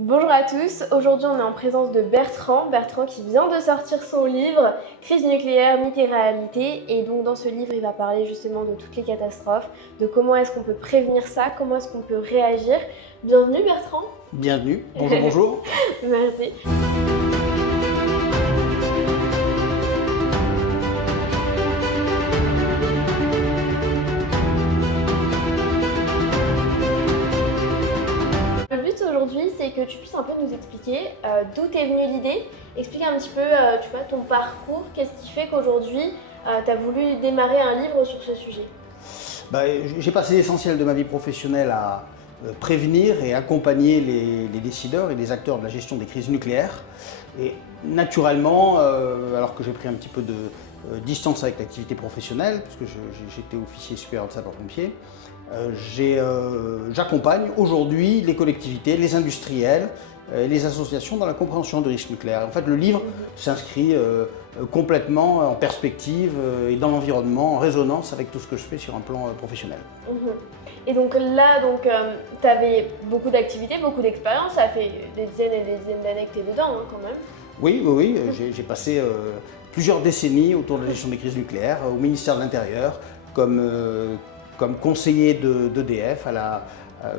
Bonjour à tous, aujourd'hui on est en présence de Bertrand qui vient de sortir son livre Crise nucléaire, mythe et réalité, et donc dans ce livre il va parler justement de toutes les catastrophes, de comment est-ce qu'on peut prévenir ça, comment est-ce qu'on peut réagir. Bienvenue Bertrand. Bienvenue, bonjour, bonjour. Merci. Le but aujourd'hui, c'est que tu puisses un peu nous expliquer d'où t'es venue l'idée, expliquer un petit peu tu vois, ton parcours, qu'est-ce qui fait qu'aujourd'hui tu as voulu démarrer un livre sur ce sujet. J'ai passé l'essentiel de ma vie professionnelle à prévenir et accompagner les décideurs et les acteurs de la gestion des crises nucléaires. Et naturellement, alors que j'ai pris un petit peu de distance avec l'activité professionnelle, puisque j'étais officier supérieur de sapeurs-pompiers, j'accompagne aujourd'hui les collectivités, les industriels, les associations dans la compréhension du risque nucléaire. En fait, le livre s'inscrit complètement en perspective et dans l'environnement, en résonance avec tout ce que je fais sur un plan professionnel. Et donc là, tu avais beaucoup d'activités, beaucoup d'expérience, ça fait des dizaines et des dizaines d'années que tu es dedans quand même. Oui, j'ai passé plusieurs décennies autour de la gestion des crises nucléaires au ministère de l'Intérieur, comme conseiller d'EDF,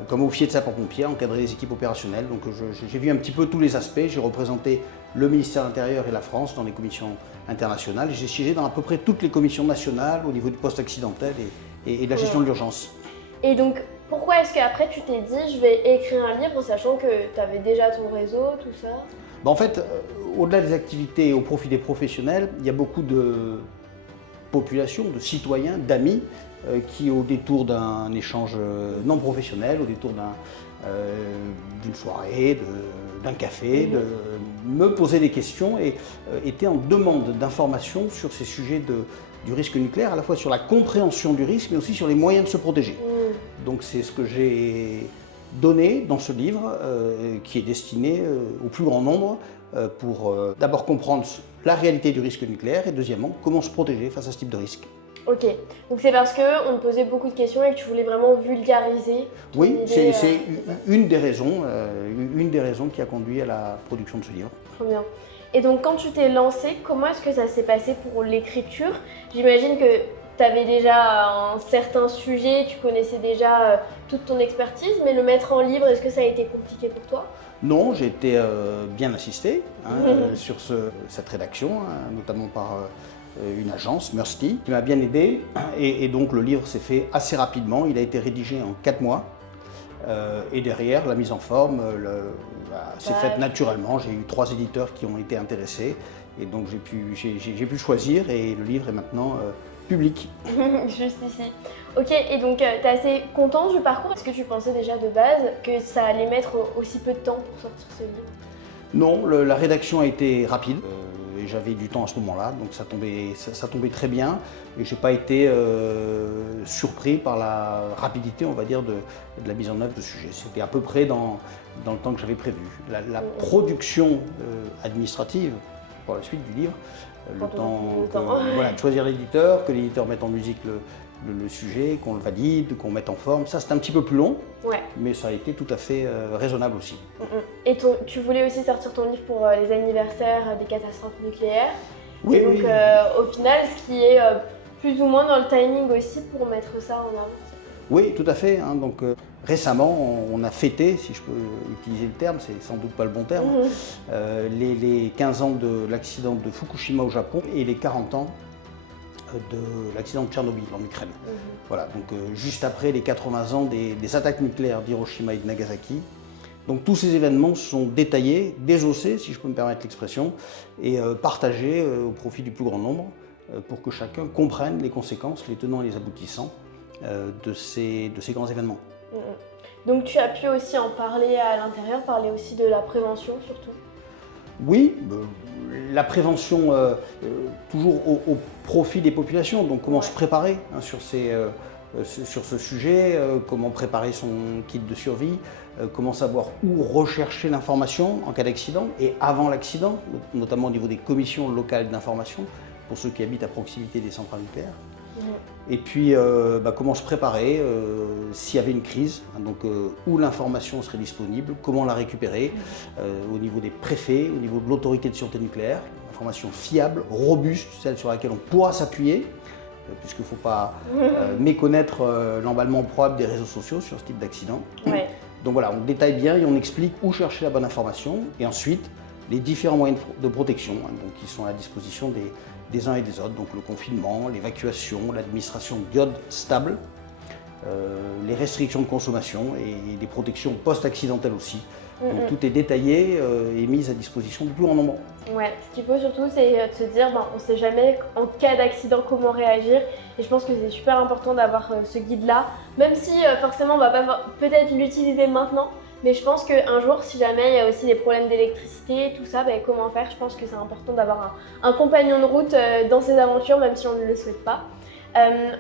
comme officier de sapeurs-pompiers, encadrer les équipes opérationnelles. Donc j'ai vu un petit peu tous les aspects. J'ai représenté le ministère de l'Intérieur et la France dans les commissions internationales. J'ai siégé dans à peu près toutes les commissions nationales au niveau du post-accidentel et de la gestion de l'urgence. Et donc, pourquoi est-ce qu'après tu t'es dit je vais écrire un livre, sachant que tu avais déjà ton réseau, tout ça? En fait, au-delà des activités au profit des professionnels, il y a beaucoup de populations, de citoyens, d'amis qui, au détour d'un échange non professionnel, au détour d'une soirée, d'un café, me posaient des questions et étaient en demande d'informations sur ces sujets du risque nucléaire, à la fois sur la compréhension du risque, mais aussi sur les moyens de se protéger. Donc c'est ce que j'ai donné dans ce livre, qui est destiné au plus grand nombre, pour d'abord comprendre la réalité du risque nucléaire et deuxièmement, comment se protéger face à ce type de risque. Ok, donc c'est parce qu'on te posait beaucoup de questions et que tu voulais vraiment vulgariser. Oui, c'est une des raisons qui a conduit à la production de ce livre. Très bien. Et donc quand tu t'es lancé, comment est-ce que ça s'est passé pour l'écriture? J'imagine que tu avais déjà un certain sujet, tu connaissais déjà toute ton expertise, mais le mettre en livre, est-ce que ça a été compliqué pour toi? Non, j'ai été bien assisté sur cette rédaction, notamment par une agence, Mercy, qui m'a bien aidé. Et donc le livre s'est fait assez rapidement, il a été rédigé en 4 mois. Et derrière, la mise en forme s'est faite naturellement. J'ai eu 3 éditeurs qui ont été intéressés. Et donc j'ai pu choisir et le livre est maintenant public. Juste ici. Ok, et donc tu es assez content du parcours? Est-ce que tu pensais déjà de base que ça allait mettre aussi peu de temps pour sortir ce livre? Non, la rédaction a été rapide. Et j'avais du temps à ce moment-là, donc ça tombait très bien. Et je n'ai pas été surpris par la rapidité, on va dire, de la mise en œuvre de ce sujet. C'était à peu près dans le temps que j'avais prévu. La production administrative pour la suite du livre, le temps de choisir l'éditeur, que l'éditeur mette en musique le sujet, qu'on le valide, qu'on mette en forme, ça c'est un petit peu plus long, mais ça a été tout à fait raisonnable aussi. Et tu voulais aussi sortir ton livre pour les anniversaires des catastrophes nucléaires. Oui, et donc oui. Au final, ce qui est plus ou moins dans le timing aussi pour mettre ça en avant. Oui, tout à fait. Donc, récemment, on a fêté, si je peux utiliser le terme, c'est sans doute pas le bon terme, les 15 ans de l'accident de Fukushima au Japon et les 40 ans de l'accident de Tchernobyl en Ukraine. Voilà, donc juste après les 80 ans des attaques nucléaires d'Hiroshima et de Nagasaki. Donc tous ces événements sont détaillés, désossés, si je peux me permettre l'expression, et partagés au profit du plus grand nombre pour que chacun comprenne les conséquences, les tenants et les aboutissants de ces grands événements. Donc tu as pu aussi en parler à l'intérieur, parler aussi de la prévention surtout? Oui, la prévention toujours au profit des populations, donc comment se préparer sur ce sujet, comment préparer son kit de survie, comment savoir où rechercher l'information en cas d'accident et avant l'accident, notamment au niveau des commissions locales d'information pour ceux qui habitent à proximité des centrales nucléaires. Et puis comment se préparer s'il y avait une crise, hein, donc où l'information serait disponible, comment la récupérer au niveau des préfets, au niveau de l'autorité de sûreté nucléaire, information fiable, robuste, celle sur laquelle on pourra s'appuyer, puisqu'il ne faut pas méconnaître l'emballement probable des réseaux sociaux sur ce type d'accident. Ouais. Donc voilà, on détaille bien et on explique où chercher la bonne information, et ensuite les différents moyens de protection, hein, donc, qui sont à la disposition des uns et des autres, donc le confinement, l'évacuation, l'administration d'iode stable, les restrictions de consommation et des protections post-accidentelles aussi. Donc tout est détaillé et mis à disposition du plus grand nombre. Ouais, ce qu'il faut surtout, c'est de se dire, on ne sait jamais en cas d'accident comment réagir. Et je pense que c'est super important d'avoir ce guide-là, même si forcément on ne va pas peut-être l'utiliser maintenant. Mais je pense qu'un jour, si jamais il y a aussi des problèmes d'électricité, tout ça, comment faire? Je pense que c'est important d'avoir un compagnon de route dans ces aventures, même si on ne le souhaite pas.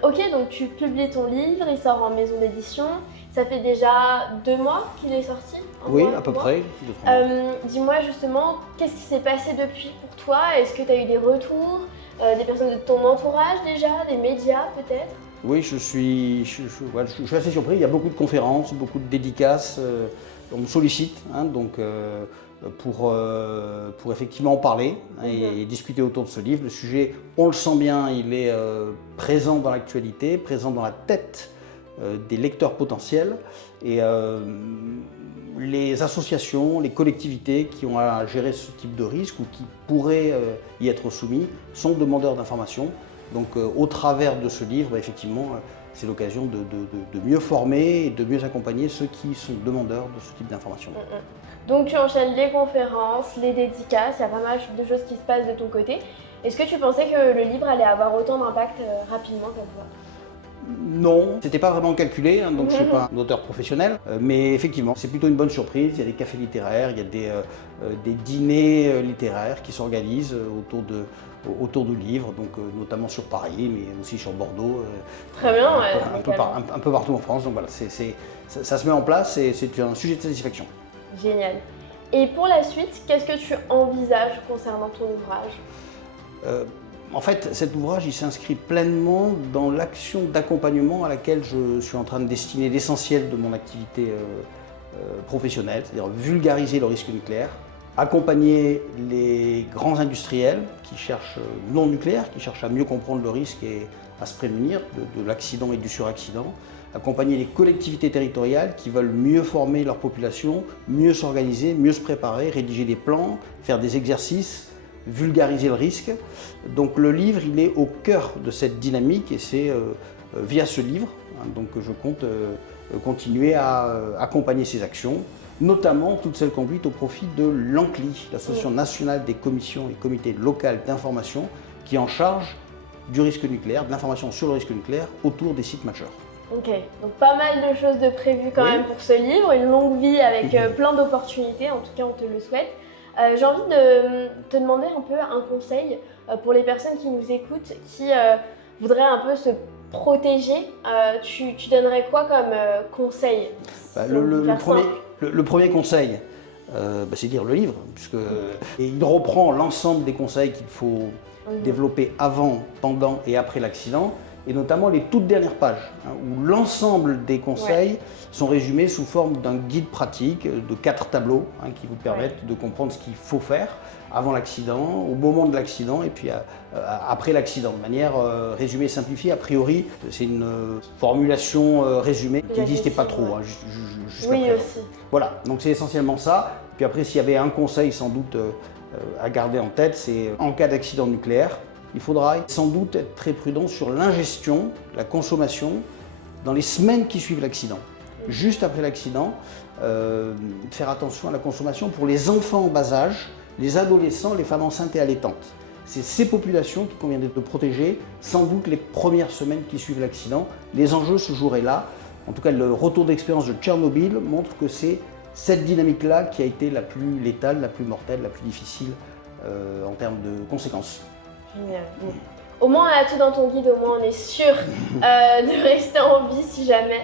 Ok, donc tu publies ton livre, il sort en maison d'édition. Ça fait déjà 2 mois qu'il est sorti? Oui, à peu près. Dis-moi justement, qu'est-ce qui s'est passé depuis pour toi? Est-ce que tu as eu des retours, des personnes de ton entourage déjà, des médias peut-être? Oui, je suis assez surpris. Il y a beaucoup de conférences, beaucoup de dédicaces. On me sollicite pour effectivement en parler et discuter autour de ce livre. Le sujet, on le sent bien, il est présent dans l'actualité, présent dans la tête des lecteurs potentiels. Et les associations, les collectivités qui ont à gérer ce type de risque ou qui pourraient y être soumis sont demandeurs d'informations. Donc au travers de ce livre, effectivement, c'est l'occasion de mieux former et de mieux accompagner ceux qui sont demandeurs de ce type d'informations. Donc tu enchaînes les conférences, les dédicaces, il y a pas mal de choses qui se passent de ton côté. Est-ce que tu pensais que le livre allait avoir autant d'impact rapidement comme ça? Non, c'était pas vraiment calculé, hein, donc je ne suis pas un auteur professionnel, mais effectivement, c'est plutôt une bonne surprise. Il y a des cafés littéraires, il y a des dîners littéraires qui s'organisent autour du livre, donc notamment sur Paris, mais aussi sur Bordeaux, Très bien, un peu partout en France. Donc voilà, ça se met en place et c'est un sujet de satisfaction. Génial. Et pour la suite, qu'est-ce que tu envisages concernant ton ouvrage? En fait, cet ouvrage, il s'inscrit pleinement dans l'action d'accompagnement à laquelle je suis en train de destiner l'essentiel de mon activité professionnelle, c'est-à-dire vulgariser le risque nucléaire, accompagner les grands industriels qui cherchent non nucléaire, qui cherchent à mieux comprendre le risque et à se prémunir de l'accident et du suraccident, accompagner les collectivités territoriales qui veulent mieux former leur population, mieux s'organiser, mieux se préparer, rédiger des plans, faire des exercices, vulgariser le risque. Donc le livre, il est au cœur de cette dynamique et c'est via ce livre donc que je compte continuer à accompagner ces actions, notamment toutes celles conduites au profit de l'ANCLI, l'Association nationale des commissions et comités locaux d'information, qui est en charge du risque nucléaire, de l'information sur le risque nucléaire autour des sites majeurs. Ok, donc pas mal de choses de prévues quand même pour ce livre, une longue vie avec plein d'opportunités, en tout cas on te le souhaite. J'ai envie de te demander un peu un conseil pour les personnes qui nous écoutent, qui voudraient un peu se protéger. Tu donnerais quoi comme conseil? Le premier conseil, c'est de lire le livre, et il reprend l'ensemble des conseils qu'il faut développer avant, pendant et après l'accident, et notamment les toutes dernières pages, où l'ensemble des conseils sont résumés sous forme d'un guide pratique de 4 tableaux qui vous permettent de comprendre ce qu'il faut faire avant l'accident, au moment de l'accident et puis après l'accident, de manière résumée et simplifiée. A priori, c'est une formulation résumée qui n'existait pas trop jusqu'à présent. Aussi. Voilà, donc c'est essentiellement ça. Puis après, s'il y avait un conseil sans doute à garder en tête, c'est en cas d'accident nucléaire, il faudra sans doute être très prudent sur l'ingestion, la consommation dans les semaines qui suivent l'accident. Juste après l'accident, faire attention à la consommation pour les enfants en bas âge, les adolescents, les femmes enceintes et allaitantes. C'est ces populations qu'il convient de protéger sans doute les premières semaines qui suivent l'accident. Les enjeux se joueraient là. En tout cas, le retour d'expérience de Tchernobyl montre que c'est cette dynamique-là qui a été la plus létale, la plus mortelle, la plus difficile en termes de conséquences. Génial. Au moins on a tout dans ton guide, au moins on est sûr de rester en vie si jamais.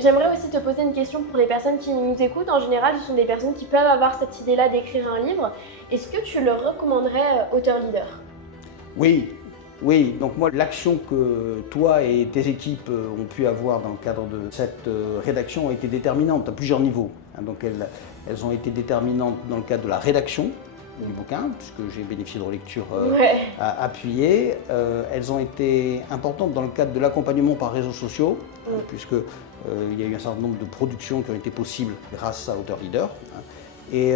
J'aimerais aussi te poser une question pour les personnes qui nous écoutent. En général, ce sont des personnes qui peuvent avoir cette idée-là d'écrire un livre. Est-ce que tu leur recommanderais auteur-leader? Oui, Oui, donc moi, l'action que toi et tes équipes ont pu avoir dans le cadre de cette rédaction a été déterminante à plusieurs niveaux. Donc elles ont été déterminantes dans le cadre de la rédaction du bouquin, puisque j'ai bénéficié de relectures appuyées. Elles ont été importantes dans le cadre de l'accompagnement par réseaux sociaux, puisque il y a eu un certain nombre de productions qui ont été possibles grâce à Auteur Leader. Et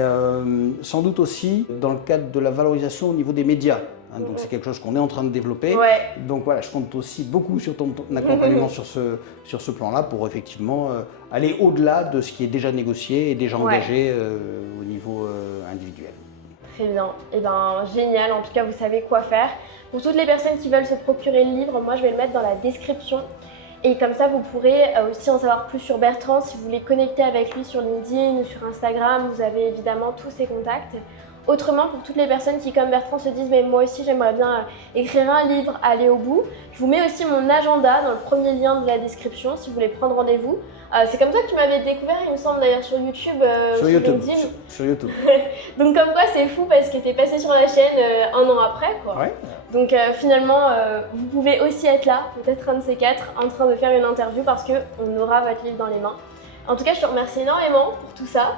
sans doute aussi dans le cadre de la valorisation au niveau des médias. Donc c'est quelque chose qu'on est en train de développer. Donc voilà, je compte aussi beaucoup sur ton accompagnement sur ce plan-là pour effectivement aller au-delà de ce qui est déjà négocié et déjà engagé au niveau individuel. Très bien, et ben génial, en tout cas vous savez quoi faire. Pour toutes les personnes qui veulent se procurer le livre, moi je vais le mettre dans la description. Et comme ça, vous pourrez aussi en savoir plus sur Bertrand. Si vous voulez connecter avec lui sur LinkedIn ou sur Instagram, vous avez évidemment tous ses contacts. Autrement, pour toutes les personnes qui, comme Bertrand, se disent « mais moi aussi j'aimerais bien écrire un livre, aller au bout », je vous mets aussi mon agenda dans le premier lien de la description si vous voulez prendre rendez-vous. C'est comme ça que tu m'avais découvert, il me semble d'ailleurs sur YouTube, sur YouTube, LinkedIn. Sur YouTube. Donc comme quoi c'est fou parce que tu es passé sur la chaîne un an après, quoi. Ouais. Donc finalement, vous pouvez aussi être là, peut-être un de ces quatre, en train de faire une interview parce qu'on aura votre livre dans les mains. En tout cas, je te remercie énormément pour tout ça.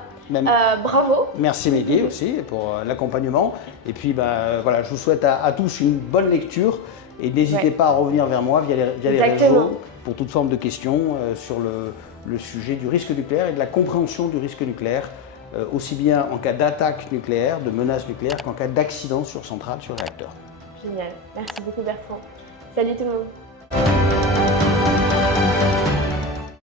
Bravo. Merci Mehdi aussi pour l'accompagnement. Et puis voilà, je vous souhaite à tous une bonne lecture et n'hésitez pas à revenir vers moi via les réseaux pour toute forme de questions sur le sujet du risque nucléaire et de la compréhension du risque nucléaire, aussi bien en cas d'attaque nucléaire, de menace nucléaire qu'en cas d'accident sur centrale, sur réacteur. Génial. Merci beaucoup Bertrand. Salut tout le monde.